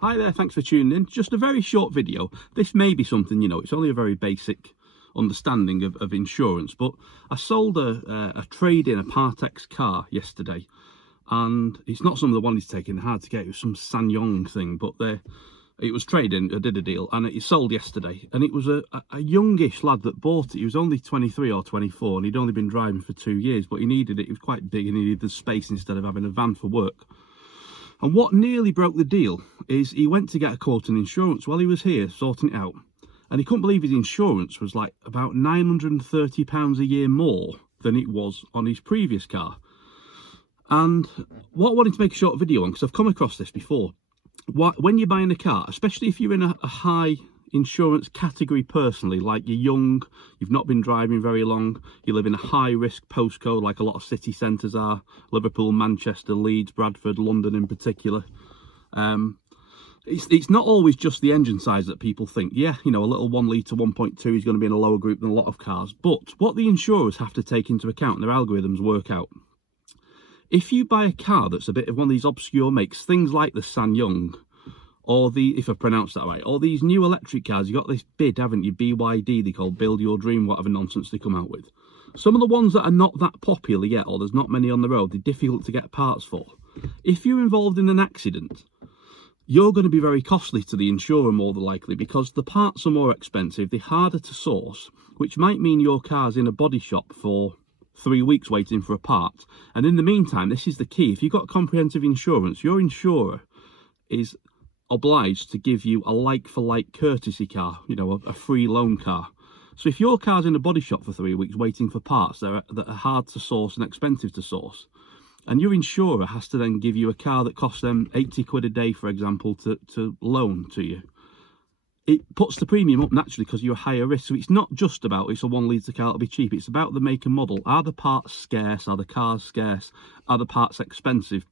Hi there, thanks for tuning in. Just a very short video. This may be something, it's only a very basic understanding of insurance, but I sold a trade-in, a Part-X car yesterday, and it's not some of the one he's taking, hard to get. It was some Sanyong thing, but it was trading. I did a deal, and it sold yesterday, and it was a youngish lad that bought it. He was only 23 or 24, and he'd only been driving for 2 years, but he needed it. It was quite big, and he needed the space instead of having a van for work. And what nearly broke the deal is he went to get a quote on insurance while he was here sorting it out, and he couldn't believe his insurance was like about £930 a year more than it was on his previous car. And what I wanted to make a short video on, because I've come across this before, when you're buying a car, especially if you're in a high insurance category personally, like you're young, you've not been driving very long, you live in a high risk postcode like a lot of city centres are, Liverpool, Manchester, Leeds, Bradford, London in particular. It's not always just the engine size that people think. Yeah, a little 1 litre 1.2 is going to be in a lower group than a lot of cars, but what the insurers have to take into account, their algorithms work out, if you buy a car that's a bit of one of these obscure makes, things like the Sanyong, or if I pronounce that right, or these new electric cars, you got this bid, haven't you, BYD, they call Build Your Dream, whatever nonsense they come out with. Some of the ones that are not that popular yet, or there's not many on the road, they're difficult to get parts for. If you're involved in an accident, you're going to be very costly to the insurer more than likely, because the parts are more expensive, they're harder to source, which might mean your car's in a body shop for 3 weeks waiting for a part. And in the meantime, this is the key, if you've got comprehensive insurance, your insurer is obliged to give you a like-for-like courtesy car, a free loan car. So if your car's in a body shop for 3 weeks waiting for parts that are hard to source and expensive to source, and your insurer has to then give you a car that costs them 80 quid a day, for example, to loan to you, it puts the premium up naturally because you're higher risk. So it's not just about it's a 1 litre car, it'll be cheap. It's about the make and model. Are the parts scarce? Are the cars scarce? Are the parts expensive?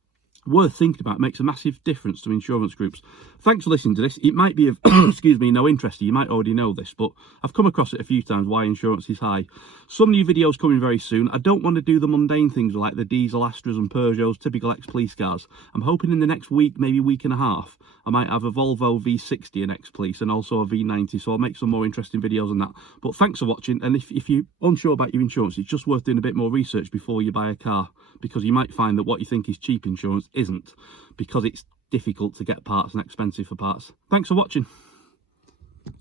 Worth thinking about. It makes a massive difference to insurance groups. Thanks for listening to this. It might be of excuse me, no interest to you. You might already know this, but I've come across it a few times, why insurance is high. Some new videos coming very soon. I don't want to do the mundane things like the diesel Astras and Peugeots, typical ex-police cars. I'm hoping in the next week, maybe week and a half, I might have a Volvo V60 and ex-police, and also a V90, so I'll make some more interesting videos on that. But thanks for watching, and if you're unsure about your insurance, it's just worth doing a bit more research before you buy a car, because you might find that what you think is cheap insurance isn't, because it's difficult to get parts and expensive for parts. Thanks for watching.